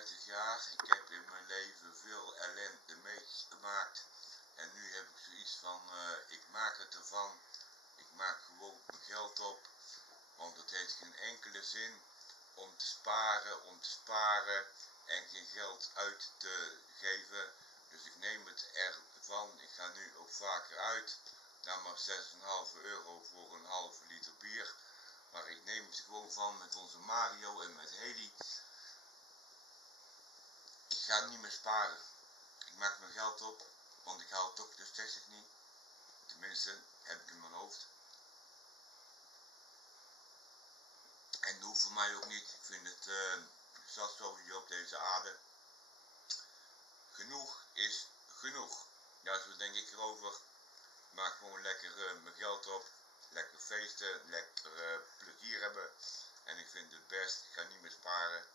52 jaar. Ik heb in mijn leven veel ellende meegemaakt. En nu heb ik zoiets van, ik maak het ervan. Ik maak gewoon mijn geld op. Want het heeft geen enkele zin om te sparen en geen geld uit te geven. Dus ik neem het ervan. Ik ga nu ook vaker uit. Dan maar 6,5 euro voor een halve liter bier. Maar ik neem het gewoon van met onze Mario en met Heli. Ik ga niet meer sparen. Ik maak mijn geld op, want ik haal het toch de 60 niet. Tenminste, heb ik in mijn hoofd. En dat hoeft voor mij ook niet. Ik vind het zat zo hier op deze aarde. Genoeg is genoeg. Ja, zo denk ik erover. Ik maak gewoon lekker mijn geld op. Lekker feesten, lekker plezier hebben. En ik vind het best. Ik ga niet meer sparen.